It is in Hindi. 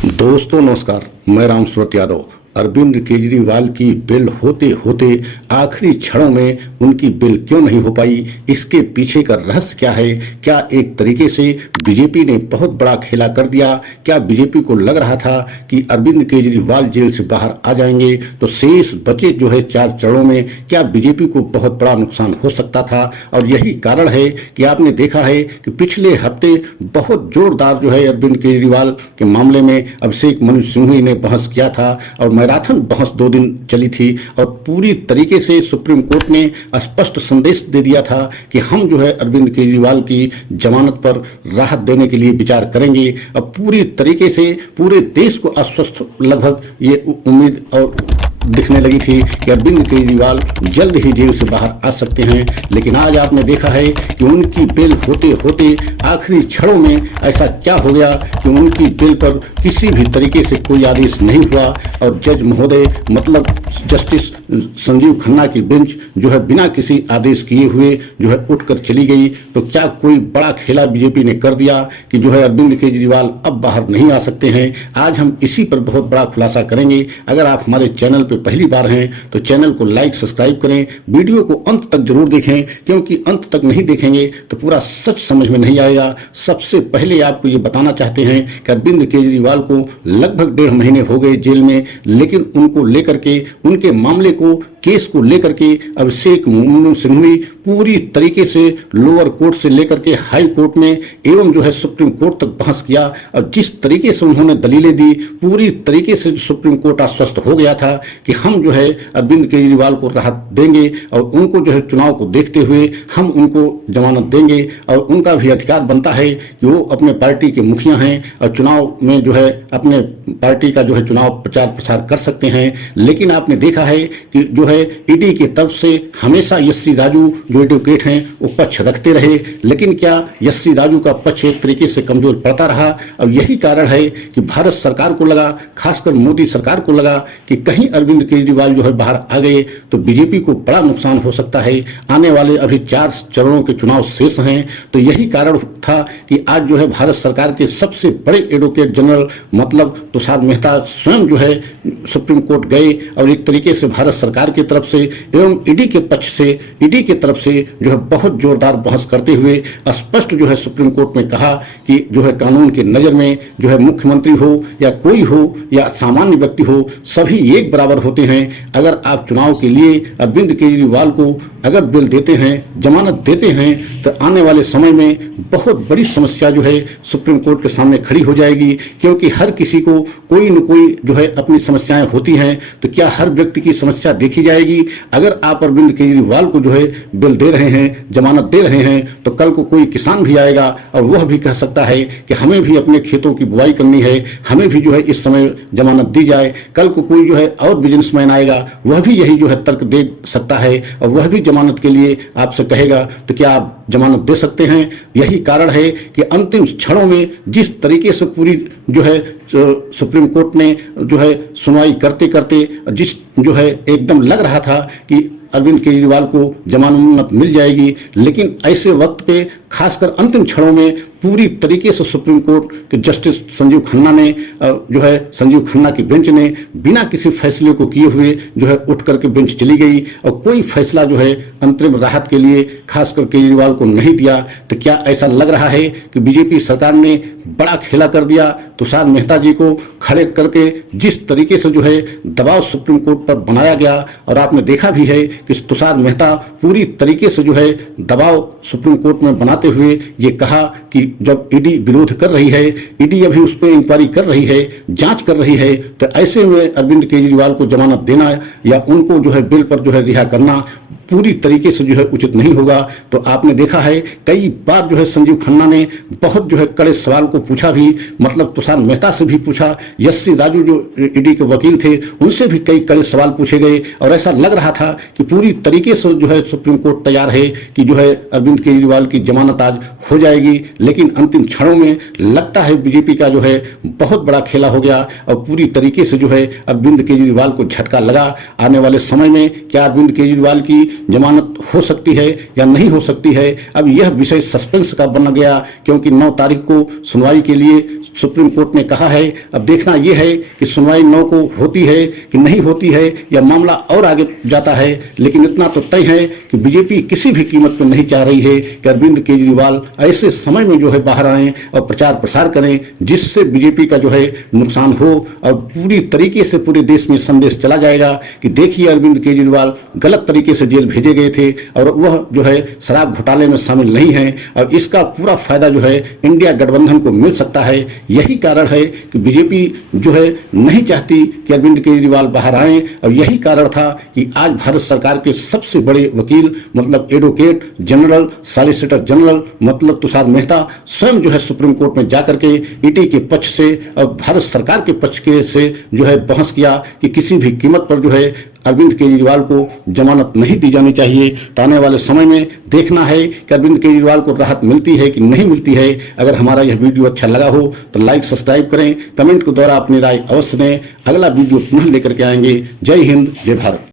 दोस्तों नमस्कार, मैं राम सूरत यादव। अरविंद केजरीवाल की बिल होते होते आखिरी क्षणों में उनकी बिल क्यों नहीं हो पाई, इसके पीछे का रहस्य क्या है? क्या एक तरीके से बीजेपी ने बहुत बड़ा खेला कर दिया? क्या बीजेपी को लग रहा था कि अरविंद केजरीवाल जेल से बाहर आ जाएंगे तो शेष बचे जो है 4 चरणों में क्या बीजेपी को बहुत बड़ा नुकसान हो सकता था? और यही कारण है कि आपने देखा है कि पिछले हफ्ते बहुत जोरदार जो है अरविंद केजरीवाल के मामले में अभिषेक मनु सिंघवी ने बहस किया था और मैराथन बहस 2 दिन चली थी और पूरी तरीके से सुप्रीम कोर्ट ने स्पष्ट संदेश दे दिया था कि हम जो है अरविंद केजरीवाल की जमानत पर राहत देने के लिए विचार करेंगे। अब पूरी तरीके से पूरे देश को आश्वस्त लगभग ये उम्मीद और दिखने लगी थी कि अरविंद केजरीवाल जल्द ही जेल से बाहर आ सकते हैं। लेकिन आज आपने देखा है कि उनकी बेल होते होते आखिरी क्षणों में ऐसा क्या हो गया कि उनकी बेल पर किसी भी तरीके से कोई आदेश नहीं हुआ और जज महोदय मतलब जस्टिस संजीव खन्ना की बेंच जो है बिना किसी आदेश किए हुए जो है उठकर चली गई। तो क्या कोई बड़ा खेला बीजेपी ने कर दिया कि जो है अरविंद केजरीवाल अब बाहर नहीं आ सकते हैं? आज हम इसी पर बहुत बड़ा खुलासा करेंगे। अगर आप हमारे चैनल पे पहली बार हैं तो चैनल को लाइक सब्सक्राइब करें, वीडियो को अंत तक जरूर देखें क्योंकि अंत तक नहीं देखेंगे तो पूरा सच समझ में नहीं आएगा। सबसे पहले आपको ये बताना चाहते हैं कि अरविंद केजरीवाल को लगभग 1.5 महीने हो गए जेल में, लेकिन उनको लेकर के उनके मामले को केस को लेकर के अभिषेक मनु सिंघवी पूरी तरीके से लोअर कोर्ट से लेकर के हाई कोर्ट में एवं जो है सुप्रीम कोर्ट तक बहस किया और जिस तरीके से उन्होंने दलीलें दी पूरी तरीके से सुप्रीम कोर्ट आश्वस्त हो गया था कि हम जो है अरविंद केजरीवाल को राहत देंगे और उनको जो है चुनाव को देखते हुए हम उनको जमानत देंगे और उनका भी अधिकार बनता है कि वो अपने पार्टी के मुखिया हैं और चुनाव में जो है अपने पार्टी का जो है चुनाव प्रचार प्रसार कर सकते हैं। लेकिन आपने देखा है कि जो है ईडी की तरफ से हमेशा यस्सी राजू जो एडवोकेट हैं वो पक्ष रखते रहे, लेकिन क्या यस्सी राजू का पक्ष एक तरीके से कमजोर पड़ता रहा और यही कारण है कि भारत सरकार को लगा, खासकर मोदी सरकार को लगा कि कहीं अरविंद केजरीवाल जो है बाहर आ गए तो बीजेपी को बड़ा नुकसान हो सकता है। आने वाले अभी 4 चरणों के चुनाव शेष हैं, तो यही कारण था कि आज जो है भारत सरकार के सबसे बड़े एडवोकेट जनरल मतलब तुषार मेहता स्वयं जो है सुप्रीम कोर्ट गए और एक तरीके से भारत सरकार की तरफ से एवं ईडी के पक्ष से ईडी की तरफ से जो है बहुत जोरदार बहस करते हुए स्पष्ट जो है सुप्रीम कोर्ट में कहा कि जो है कानून के नजर में जो है मुख्यमंत्री हो या कोई हो या सामान्य व्यक्ति हो सभी एक बराबर होते हैं। अगर आप चुनाव के लिए अरविंद केजरीवाल को अगर बिल देते हैं, जमानत देते हैं तो आने वाले समय में बहुत बड़ी समस्या जो है सुप्रीम कोर्ट के सामने खड़ी हो जाएगी, क्योंकि हर किसी को कोई न कोई जो है अपनी समस्याएं होती हैं। तो क्या हर व्यक्ति की समस्या देखी जाएगी? अगर आप अरविंद केजरीवाल को जो है बिल दे रहे हैं, जमानत दे रहे हैं, तो कल को कोई किसान भी आएगा और वह भी कह सकता है कि हमें भी अपने खेतों की बुआई करनी है, हमें भी जो है इस समय जमानत दी जाए। कल को कोई जो है और बिजनेसमैन आएगा, वह भी यही जो है तर्क दे सकता है और वह भी जमानत के लिए आपसे कहेगा, तो क्या आप जमानत दे सकते हैं? यही कारण है कि अंतिम क्षणों में जिस तरीके से पूरी जो है सुप्रीम कोर्ट ने जो है सुनवाई करते करते जिस जो है एकदम लग रहा था कि अरविंद केजरीवाल को जमानत मिल जाएगी, लेकिन ऐसे वक्त पे खासकर अंतिम क्षणों में पूरी तरीके से सुप्रीम कोर्ट के जस्टिस संजीव खन्ना ने जो है संजीव खन्ना की बेंच ने बिना किसी फैसले को किए हुए जो है उठ करके बेंच चली गई और कोई फैसला जो है अंतरिम राहत के लिए खासकर केजरीवाल को नहीं दिया। तो क्या ऐसा लग रहा है कि बीजेपी सरकार ने बड़ा खेला कर दिया? तुषार मेहता जी को खड़े करके जिस तरीके से जो है दबाव सुप्रीम कोर्ट पर बनाया गया और आपने देखा भी है कि तुषार मेहता पूरी तरीके से जो है दबाव सुप्रीम कोर्ट में बनाते हुए ये कहा कि जब ईडी विरोध कर रही है, ईडी अभी उस पर इंक्वायरी कर रही है, जांच कर रही है, तो ऐसे में अरविंद केजरीवाल को जमानत देना या उनको जो है बिल पर जो है रिहा करना पूरी तरीके से जो है उचित नहीं होगा। तो आपने देखा है कई बार जो है संजीव खन्ना ने बहुत जो है कड़े सवाल को पूछा भी, मतलब तुषार मेहता से भी पूछा, यस्सी राजू जो ईडी के वकील थे उनसे भी कई कड़े सवाल पूछे गए और ऐसा लग रहा था कि पूरी तरीके से जो है सुप्रीम कोर्ट तैयार है कि जो है अरविंद केजरीवाल की जमानत आज हो जाएगी। लेकिन अंतिम क्षणों में लगता है बीजेपी का जो है बहुत बड़ा खेला हो गया और पूरी तरीके से जो है अरविंद केजरीवाल को झटका लगा। आने वाले समय में क्या अरविंद केजरीवाल की जमानत हो सकती है या नहीं हो सकती है। अब यह विषय सस्पेंस का बन गया, क्योंकि 9 तारीख को सुनवाई के लिए सुप्रीम कोर्ट ने कहा है। अब देखना यह है कि सुनवाई 9 को होती है कि नहीं होती है, या मामला और आगे जाता है। लेकिन इतना तो तय है कि बीजेपी किसी भी कीमत पर नहीं चाह रही है कि अरविंद केजरीवाल ऐसे समय में जो है बाहर आए और प्रचार प्रसार करें जिससे बीजेपी का जो है नुकसान हो, और पूरी तरीके से पूरे देश में संदेश चला जाएगा कि देखिए अरविंद केजरीवाल गलत तरीके से जेल भेजे गए थे और वह जो है शराब घोटाले में शामिल नहीं है, और इसका पूरा फायदा जो है इंडिया गठबंधन को मिल सकता है। यही कारण है कि बीजेपी जो है नहीं चाहती कि अरविंद केजरीवाल बाहर आए, और यही कारण था कि आज भारत सरकार के सबसे बड़े वकील मतलब एडवोकेट जनरल, सॉलिसिटर जनरल मतलब तुषार मेहता स्वयं जो है सुप्रीम कोर्ट में जाकर के ईडी के पक्ष से और भारत सरकार के पक्ष के से जो है बहस किया कि किसी भी कीमत पर जो है अरविंद केजरीवाल को जमानत नहीं दी जानी चाहिए। तो आने वाले समय में देखना है कि अरविंद केजरीवाल को राहत मिलती है कि नहीं मिलती है। अगर हमारा यह वीडियो अच्छा लगा हो तो लाइक सब्सक्राइब करें, कमेंट के द्वारा अपनी राय अवश्य दें। अगला वीडियो पुनः लेकर के आएंगे। जय हिंद, जय भारत।